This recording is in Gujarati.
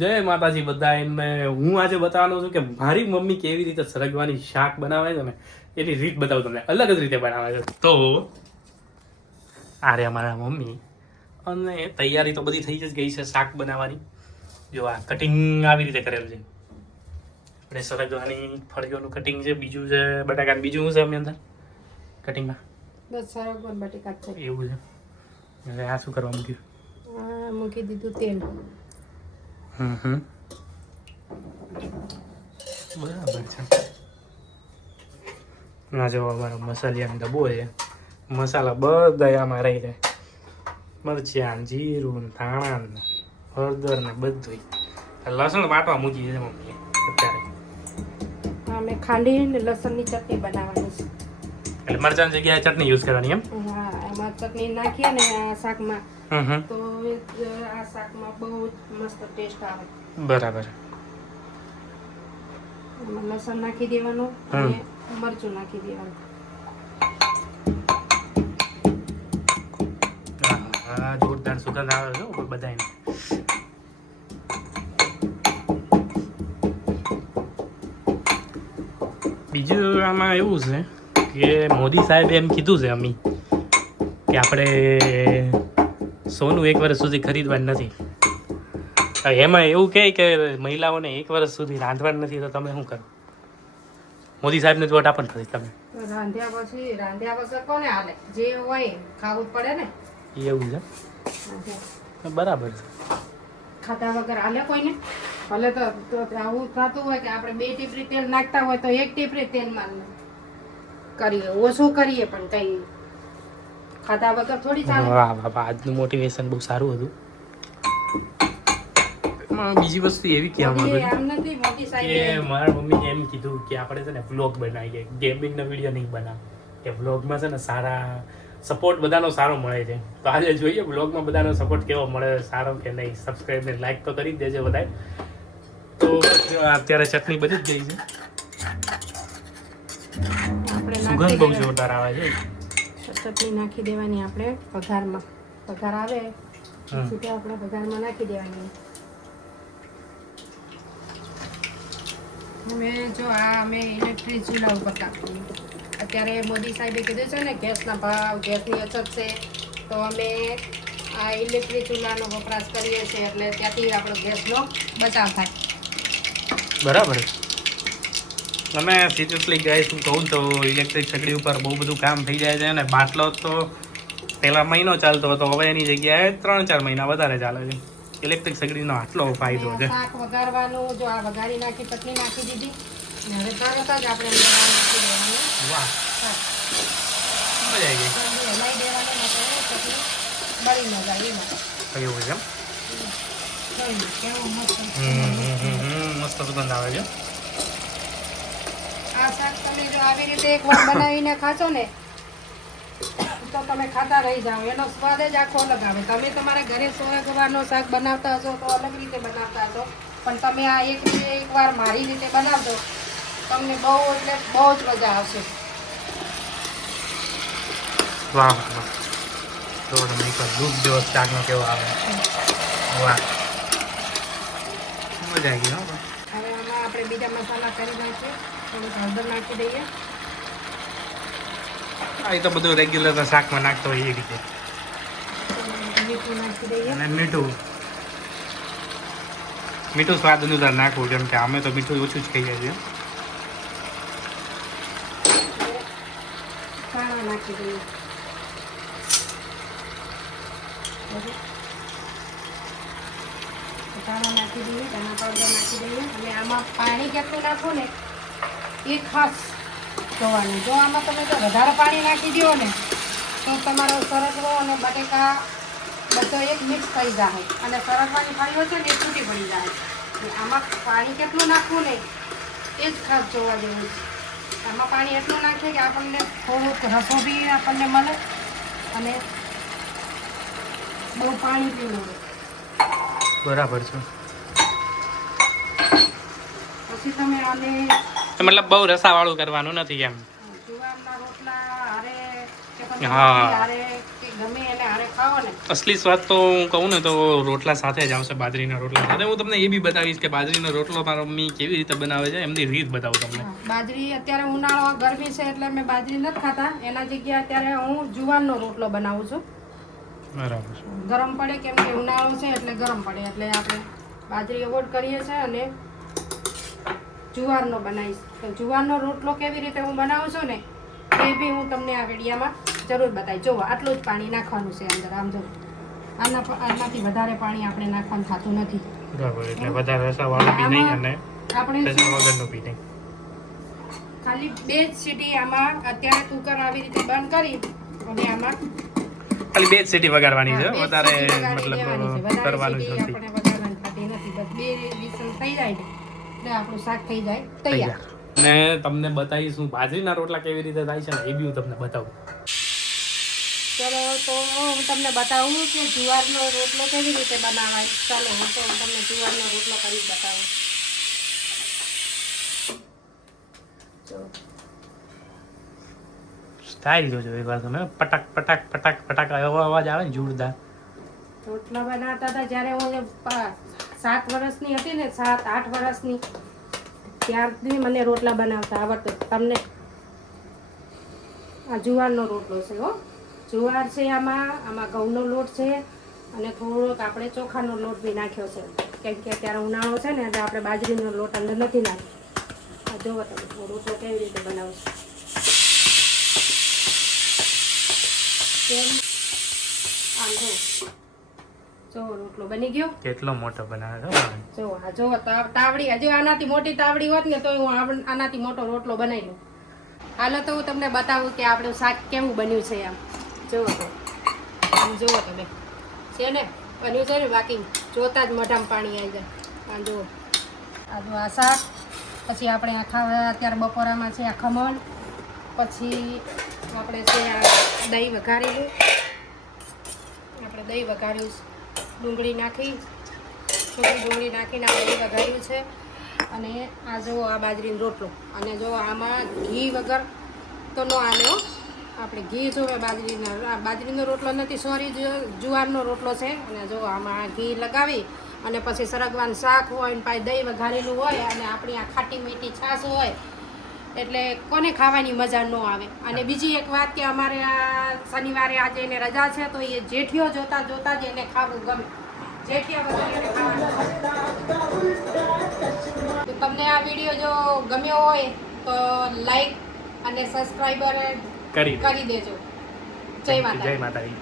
જય માતાજી બધા. એમને હું આજે બતાવવાનો છું કે મારી મમ્મી કેવી રીતે સરગવાની શાક બનાવે છે ને એની રીત બતાવું તમને. અલગ જ રીતે બનાવે છે. તો આ રે અમારા મમ્મી અને તૈયારી તો બધી થઈ જ ગઈ છે શાક બનાવવાની. જો આ કટિંગ આવી રીતે કરેલું છે. આપણે સરગવાની ફળીઓનું કટિંગ છે, બીજું છે બટાકાનું, બીજું શું છે એમની અંદર કટિંગમાં? બસ સરગવા બટેકા છે. એવું છે. હવે આ શું કરવા મૂક્યું? મૂકી દીધું તેલ. બરાબર છે. ના જો અમારો મસાલિયાનો ડબ્બો છે. મસાલા બધા આમાં રહી જાય. મરચાં, જીરું, ધાણા, હળદર ને બધું. લસણ વાટવા મૂકી છે મમ્મીએ અત્યારે. અમે ખાંડી ને લસણની ચટણી બનાવવાની છે. એટલે મરચાંની જગ્યાએ ચટણી યુઝ કરવાની એમ? હા, એમાં ચટણી નાખીએ ને આ શાકમાં તો આ શાકમાં બહુ મસ્ત ટેસ્ટ આવે. બરાબર. લસણ નાખી દેવાનું અને મરચું નાખી દેવાનું. હા, જોરદાર સુગંધ આવે છે બધાને. બીજું આમાં એવું છે કે મોદી સાહેબે એમ કીધું છે અમી કે આપણે સોનું 1 વર્ષ સુધી ખરીદવાનું નથી. એમાં એવું કહે કે મહિલાઓને 1 વર્ષ સુધી રાંધવાનું નથી, તો તમે શું કરો? મોદી સાહેબને જ વોટ આપો ને પછી તમે. રાંધ્યા વગર કોને હાલે? જે હોય ખાવું જ પડે ને. એવું છે. બરાબર છે. ખાધા વગર હાલે કોઈને? ભલે તો આવું થતું હોય કે આપણે 2 ટીપરી તેલ નાખતા હોય તો 1 ટીપરી તેલમાં કરીએ, ઓછું કરીએ, પણ કઈ ખાધા વગર થોડી ચાલે. વાહ વાહ, આજનું મોટિવેશન બહુ સારું હતું. બીજી વસ્તુ એવી કહેવા માંગુ છું કે મારા મમ્મીએ એમ કીધું કે આપણે છે ને વ્લોગ બનાવીએ, ગેમિંગનો વિડીયો નહીં બનાવ, કે વ્લોગમાં છે ને સારા સપોર્ટ બધાનો સારો મળે છે. તો આજે જોઈએ વ્લોગમાં બધાનો સપોર્ટ કેવો મળે, સારો કે નહીં. સબસ્ક્રાઈબ ને લાઈક તો કરી જ દેજો બધા. તો અત્યારે ચટણી બધી જ ગઈ છે. સુગંધ બહુ જોરદાર આવે છે. ચટણી નાખી દેવાની આપણે વઘારમાં. વઘાર આવે પછી આપણે વઘારમાં નાખી દેવાની. હવે જો આ અમે ઇલેક્ટ્રિક ચૂલા ઉપર કાપીએ. અત્યારે મોદી સાહેબે કીધું છે ને ગેસના ભાવ, ગેસની અછત છે, તો અમે આ ઇલેક્ટ્રિક ચૂલાનો વપરાશ કરીએ છીએ, એટલે ત્યાંથી આપણો ગેસનો બચાવ થાય. બરાબર. તમે સિરિયસલી ગાઈસ હું કહું તો ઇલેક્ટ્રિક સગડી ઉપર બહુ બધું કામ થઈ જાય છે. અને બાટલો તો પહેલા મહિનો ચાલતો હતો, હવે એની જગ્યાએ 3-4 મહિના વધારે ચાલે છે. ઇલેક્ટ્રિક સગડીનો આટલો ફાયદો છે. શાક વઘારવાનું, જો આ વઘારી નાખી, ચટણી નાખી દીધી, હવે તરત જ આપણે અંદર નાખી દેવાનું. વાહ, મજા આવી ગઈ. હલાઈ દેવાની, ચટણી બળી ન જાય એમાં. એવું છે કેવું મસ્ત. મસ્ત સુગંધ આવે છે. આ શાક તમે જો આવી રીતે એકવાર બનાવીને ખાશો ને તો તમે ખાતા રહી જાઓ. એનો સ્વાદ જ આખો અલગ આવે. તમે તમારા ઘરે સોયાગવાનું શાક બનાવતા હશો તો અલગ રીતે બનાવતા હશો, પણ તમે આ એકવાર મારી રીતે બનાવજો, તમને બહુ એટલે બહુ જ મજા આવશે. વાહ વાહ, તો તમે એક દૂધ જેવો શાકનો કેવો આવે. વાહ, મજા આવી ગઈ. હવે આમાં આપણે બીજા મસાલા કરી નાખીએ. થોડુંક હળદર નાખી દઈએ. એ તો બધું રેગ્યુલર શાકમાં નાખતો હોય એ રીતે. મીઠું નાખી દઈએ. અને મીઠું સ્વાદ અનુસાર નાખવું, કેમ કે અમે તો મીઠું ઓછું જ ખાઈએ છીએ. ધાણા નાખી દઈએ. ધાણા નાખી દઈએ, ધાણા પાવડર નાખી દઈએ. અને આમાં પાણી કેટલું નાખવું ને એ ખાસ જોવાનું. જો આમાં તમે જો વધારે પાણી નાખી દો ને તો તમારો સરગવો અને બટેકા બધો એક મિક્સ થઈ જાય, અને સરગવાની ફળીઓ છે ને એ છૂટી પડી જાય. આમાં પાણી કેટલું નાખવું ને એ જ ખાસ જોવા જેવું છે. આમાં પાણી એટલું નાખીએ કે આપણને થોડુંક રસો બી આપણને મળે અને બહુ પાણી બી મળે. બરાબર છે. પછી તમે આને મતલબ બહુ રસાવાળું કરવાનું નથી એમ. જુવારના રોટલા હારે કે પછી હા. હારે કે ગમે એને હારે ખાવો ને અસલી સ્વાદ તો હું કહું ને તો રોટલા સાથે જ આવશે, બાજરીના રોટલા સાથે. હું તમને એ બી બતાવીશ કે બાજરીનો રોટલો મારા મમ્મી કેવી રીતે બનાવે છે, એમની રીત બતાવું તમને. બાજરી અત્યારે ઉનાળો ગરમી છે એટલે અમે બાજરી નથી ખાતા, એના જગ્યાએ અત્યારે હું જુવારનો રોટલો બનાવું છું. બરાબર છે. ગરમ પડે કેમ કે ઉનાળો છે એટલે ગરમ પડે એટલે આપણે બાજરી અવોઇડ કરીએ છીએ અને જુવારનો બનાવીશ. તો જુવારનો રોટલો કેવી રીતે હું બનાવું છું ને એ બી હું તમને આ વિડીયામાં જરૂર બતાવીશ. જુઓ આટલું જ પાણી નાખવાનું છે અંદર, આમ જો આનાથી વધારે પાણી આપણે નાખવાનું થતું નથી. બરાબર, એટલે વધારે રસાવાળું બી નહીં અને આપણે વગરનું બી નહીં. ખાલી 2 જ સીટી આમાં અત્યારે કુકર આવી રીતે બંધ કરી અને આમાં ખાલી 2 જ સીટી વગાડવાની છે, બે જ વધારે સીટી વગાડી મતલબ દેવાની છે. વધારે કરવાનું સીટી નથી. આપણે વગાડવાની થતી નથી. બસ 2 વિસલ થઈ જાય ને એટલે આપણું શાક થઈ જાય તૈયાર. ને તમને બતાવીશ હું બાજરીના રોટલા કેવી રીતે થાય છે ને એ બી હું તમને બતાવું. ચલો તો હું તમને બતાવું કે જુવારનો રોટલો કેવી રીતે બનાવાય. ચાલો હું તો તમને જુવારનો રોટલો કરી બતાવું. સ્ટાઇલ જોજો એકવાર તમે. પટાક પટાક પટાક પટાક એવો અવાજ આવે ને જોરદાર. રોટલા બનાવતા હતા જ્યારે હું 7 વર્ષની હતી ને 7-8 વર્ષની ત્યારથી મને રોટલા બનાવતા આવડતું. તમને આ જુવારનો રોટલો છે હો. જુવાર છે આમાં ઘઉંનો લોટ છે અને થોડોક આપણે ચોખાનો લોટ બી નાખ્યો છે કેમ કે અત્યારે ઉનાળો છે ને એટલે આપણે બાજરીનો લોટ અંદર નથી નાખ્યો. આ જુઓ તમે રોટલો કેવી રીતે બનાવશો. કેમ આમ જો રોટલો બની ગયો. કેટલો મોટો બનાવે છે. જો તાવડી હજુ આનાથી મોટી તાવડી હોત ને તો હું આનાથી મોટો રોટલો બનાવી લઉં. હાલો તો હું તમને બતાવું કે આપણું શાક કેવું બન્યું છે. આમ જુઓ તો, આમ જુઓ તમે છે ને બન્યું છે ને, બાકી જોતા જ મોઢામાં પાણી આવી જાય. આમ જુઓ આ શાક. પછી આપણે આ ખાવા અત્યારે બપોરામાં છે આ ખમણ. પછી આપણે છે આ દહીં વઘારેલું. આપણે દહીં વઘાર્યું, ડુંગળી નાખી, ડુંગળી નાખીને આપણે દહીં વઘાર્યું છે. અને આ જુઓ આ બાજરીનો રોટલો. અને જો આમાં ઘી વગર તો ન આલે હો. આપણે ઘી જોવે બાજરીનો રોટલો નથી, સોરી જુવારનો રોટલો છે. અને જો આમાં ઘી લગાવી અને પછી સરગવાનું શાક હોય ને પાછી દહીં વઘારેલું હોય અને આપણી આ ખાટી મીઠી છાશ હોય એટલે કોને ખાવાની મજા ન આવે. અને બીજી એક વાત કે અમારે આ શનિવારે આજે એને રજા છે તો એ જેઠિયો જોતા જોતા જ એને ખાવું ગમે. જેઠિયા વગર એને ખાવાનું. તો તમને આ વિડીયો જો ગમ્યો હોય તો લાઈક અને સબસ્ક્રાઈબર કરી દેજો. જય માતા. જય માતાજી.